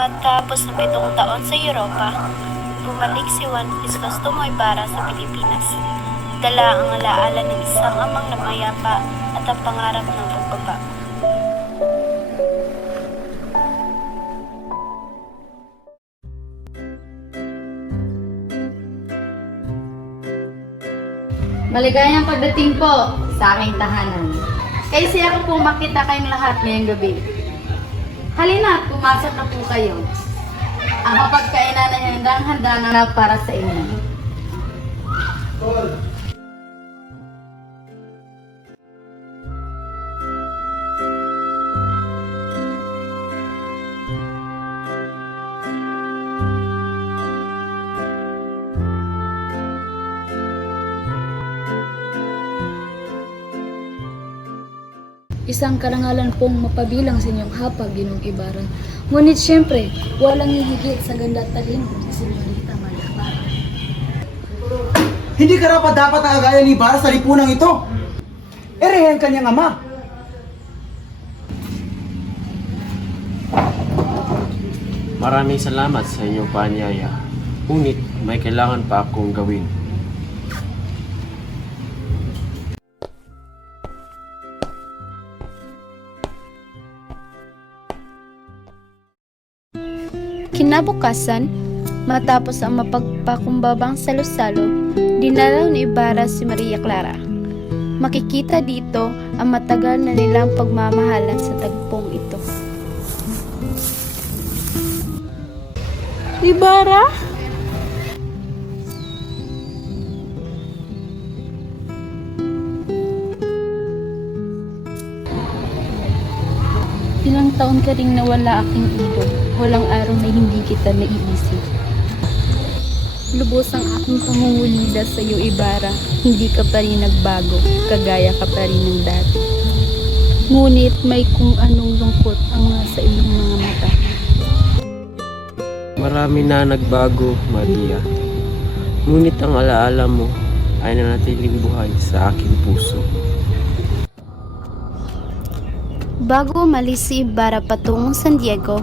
Matapos ng 7 taon sa Europa, bumalik si Juan Crisostomo Ibarra sa Pilipinas. Dala ang alaala ng isang amang namayapa at ang pangarap ng pagbabago. Maligayang pagdating po sa aking tahanan. Kaya siya ko pong makita kayong lahat ngayong gabi. Halina't pumasok na po kayo. Ang mapagkainan ay handang-handa na para sa inyo. Isang karangalan pong mapabilang sa inyong hapag, Ginong Ibarra. Ngunit siyempre, walang hihigit sa ganda at talino ni Senyorita Maria Clara. Hindi karapat dapat ang agaya ni Ibarra sa lipunang ito. Erehan kanyang ama. Maraming salamat sa inyong paanyaya. Ngunit may kailangan pa akong gawin. Kinabukasan, matapos ang mapagpakumbabang salo-salo, dinalaw ni Ibarra si Maria Clara. Makikita dito ang matagal na nilang pagmamahalan sa tagpong ito. Ibarra? Ilang taon ka ring nawala aking idol. Walang araw na hindi kita naiisip. Lubos ang aking pangungulila sa iyo, Ibarra. Hindi ka pa rin nagbago, kagaya ka pa rin ng dati. Ngunit may kung anong lungkot ang nasa iyong mga mata. Marami na nagbago, Maria. Ngunit ang alaala mo ay nanatiling buhay sa aking puso. Bago umalis si Ibarra patungong San Diego,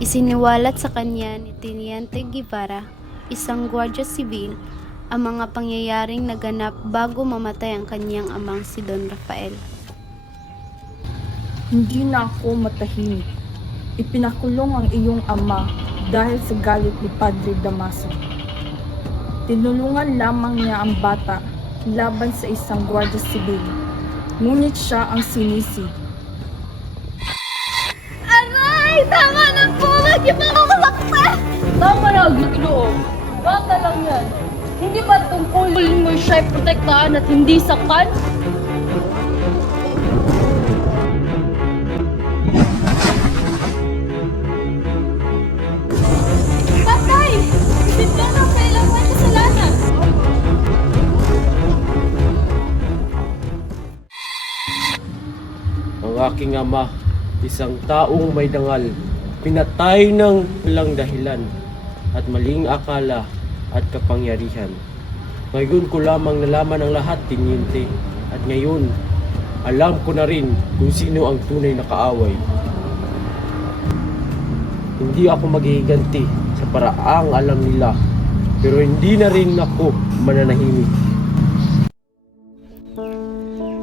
isiniwalat sa kanya ni Teniente Guevara, isang gwardiya sibil, ang mga pangyayaring naganap bago mamatay ang kanyang amang si Don Rafael. Hindi na ako matahimik. Ipinakulong ang iyong ama dahil sa galit ni Padre Damaso. Tinulungan lamang niya ang bata laban sa isang gwardiya sibil. Ngunit siya ang sinisi. Aray! Tama na po! Huwag niyo pa ako masaktan! Tama na, Ginoo. Bata lang yan. Hindi ba tungkulin mo siya'y protektahan at hindi sakal? Patay! Hindi na kailangan kasalanan. Ang aking ama, isang taong may dangal, pinatay ng walang dahilan at maling akala at kapangyarihan. Ngayon ko lamang nalaman ang lahat, Teniente, at ngayon alam ko na rin kung sino ang tunay na kaaway. Hindi ako maghihiganti sa paraang alam nila, pero hindi na rin ako mananahimik.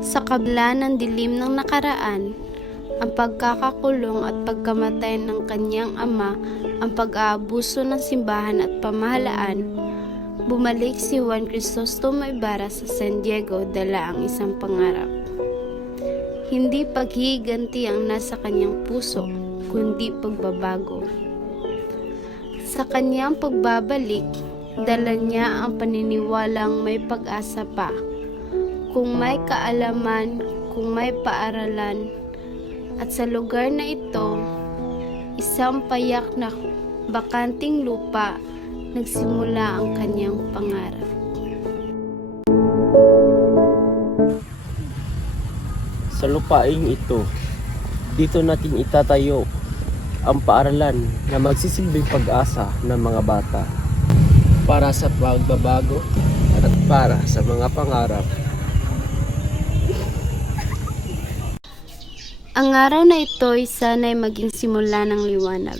Sa kabila ng dilim ng nakaraan, ang pagkakakulong at pagkamatay ng kanyang ama, ang pag-aabuso ng simbahan at pamahalaan, bumalik si Juan Crisostomo Ibarra sa San Diego dala ang isang pangarap. Hindi paghihiganti ang nasa kanyang puso, kundi pagbabago. Sa kanyang pagbabalik, dala niya ang paniniwalang may pag-asa pa. Kung may kaalaman, kung may paaralan, at sa lugar na ito, isang payak na bakanting lupa, nagsimula ang kanyang pangarap. Sa lupaing ito, dito natin itatayo ang paaralan na magsisilbing pag-asa ng mga bata para sa pagbabago at para sa mga pangarap. Ang araw na ito ay sana'y maging simula ng liwanag.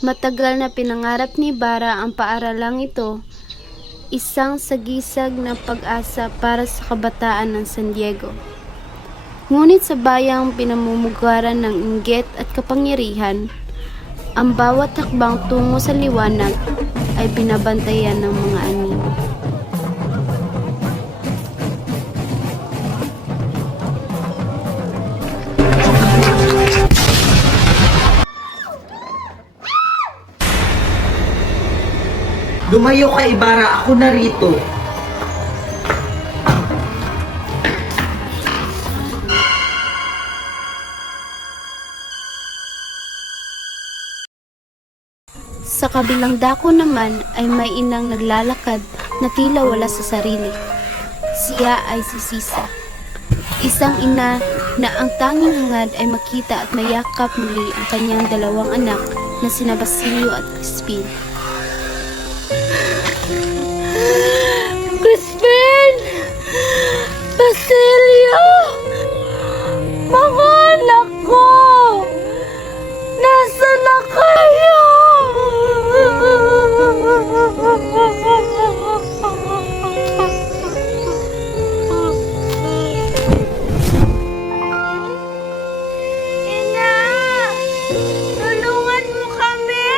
Matagal na pinangarap ni Ibarra ang paaralang ito, isang sagisag na pag-asa para sa kabataan ng San Diego. Ngunit sa bayang pinamumugaran ng inggit at kapangyarihan, ang bawat hakbang tungo sa liwanag ay binabantayan ng mga anino. Lumayo ka, Ibarra. Ako na rito. Sa kabilang dako naman ay may inang naglalakad na tila wala sa sarili. Siya ay si Sisa. Isang ina na ang tanging hangad ay makita at mayakap muli ang kanyang dalawang anak na sina Basilio at Crispin. Crispin! Basilio! Mga anak ko! Nasaan na kayo? Ina! Tulungan mo kami!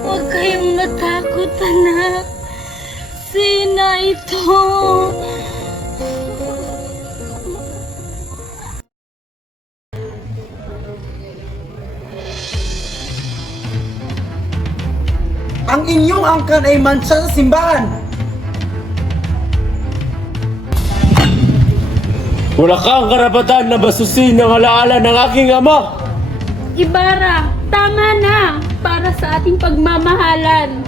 Huwag kayong matakot, anak. Sina ito. Ang inyong angkan ay mansa sa simbahan. Wala kang karapatan na basusin ang alaala ng aking ama! Ibarra, tama na para sa ating pagmamahalan.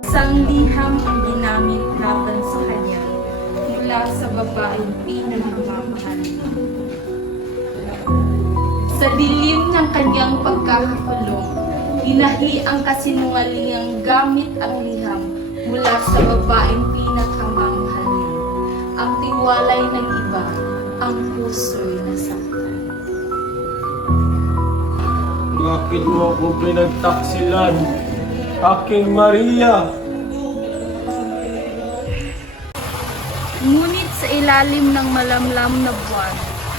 Isang liham ang ginamit laban sa kanya mula sa babaeng pinakamamahal. Sa dilim ng kanyang pagkakakulong, tinahi ang kasinungalingang gamit ang liham mula sa babaeng pinakamamahal niya. Ang tiwalay ng iba, ang puso'y nasaktan. Bakit mo ako pinagtaksilan, aking Maria? Ngunit sa ilalim ng malamlam na buwan,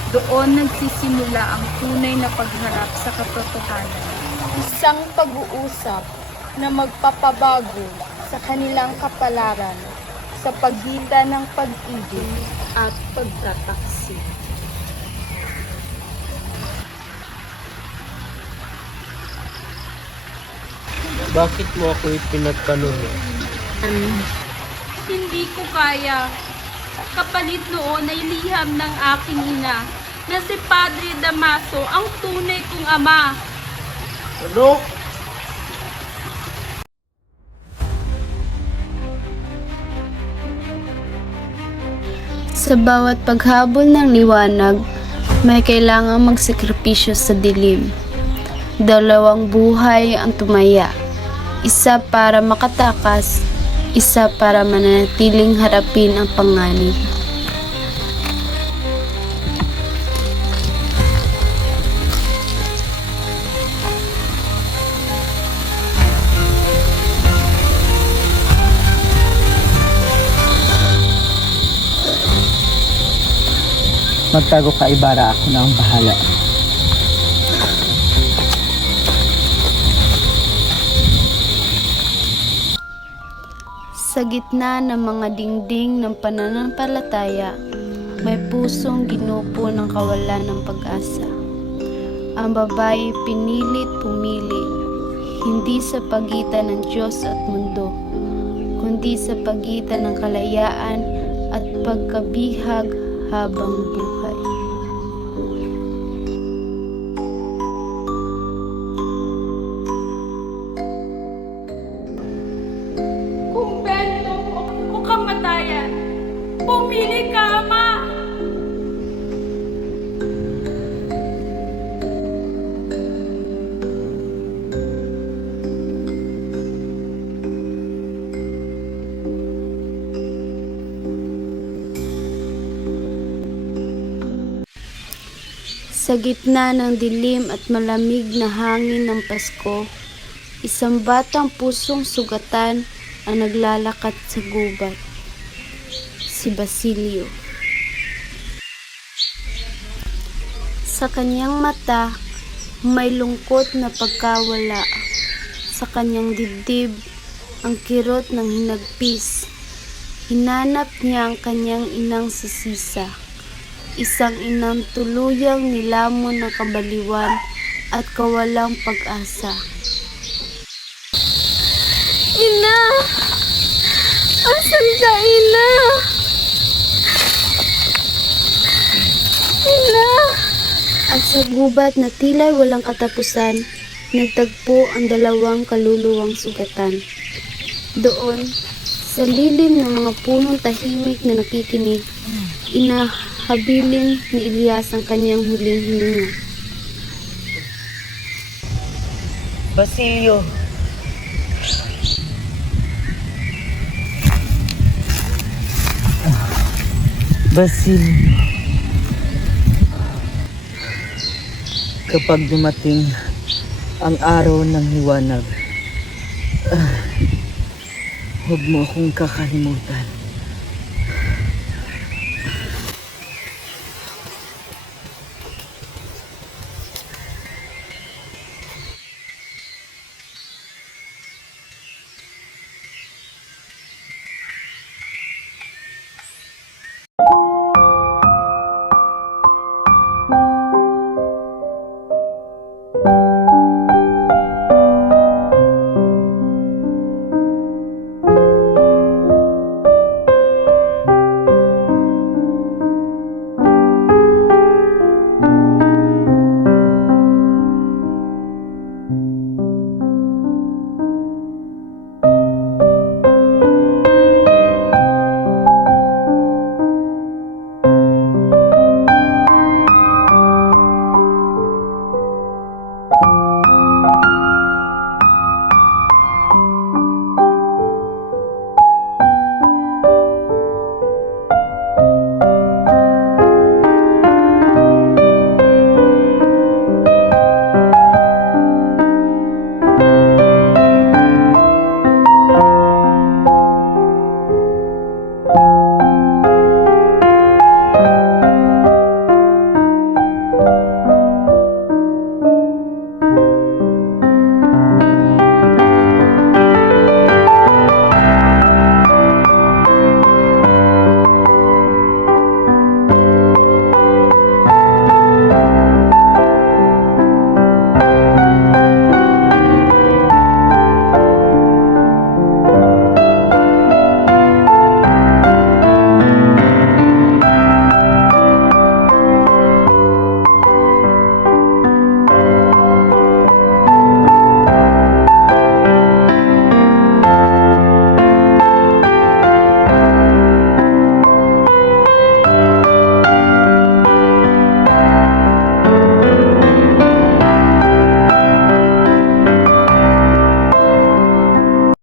doon nagsisimula ang tunay na pagharap sa katotohanan. Isang pag-uusap na magpapabago sa kanilang kapalaran sa pagitan ng pag-ibig at pagtataksi. Bakit mo ako ipinagtanong? Hindi ko kaya. Kapalit noon ay liham ng aking ina na si Padre Damaso ang tunay kong ama. Ano? Sa bawat paghabol ng liwanag, may kailangang magsakripisyo sa dilim. Dalawang buhay ang tumaya. Isa para makatakas, isa para mananatiling harapin ang panganib. Magtago ka, Ibarra. Ako na ang bahala. Sa gitna ng mga dingding ng pananampalataya, may pusong ginupo ng kawalan ng pag-asa. Ang babae pinilit pumili, hindi sa pagitan ng Diyos at mundo, kundi sa pagitan ng kalayaan at pagkabihag habang buhay. Kumbento o kamatayan, pumili ka, Ama! Sa gitna ng dilim at malamig na hangin ng Pasko, isang batang pusong sugatan ang naglalakad sa gubat. Si Basilio. Sa kanyang mata, may lungkot na pagkawala. Sa kanyang dibdib, ang kirot ng hinagpis. Hinanap niya ang kanyang inang si Sisa. Isang inang tuluyang nilamon ng kabaliwan at kawalang pag-asa. Ina! Asan ka, Ina? Ina! At sa gubat na tila walang katapusan, nagtagpo ang dalawang kaluluwang sugatan. Doon, sa lilim ng mga punong tahimik na nakikinig, inahabilin ni Elias ang kanyang huling hininga. Basilio. Basilio. Kapag dumating ang araw ng liwanag, huwag mo akong kakalimutan.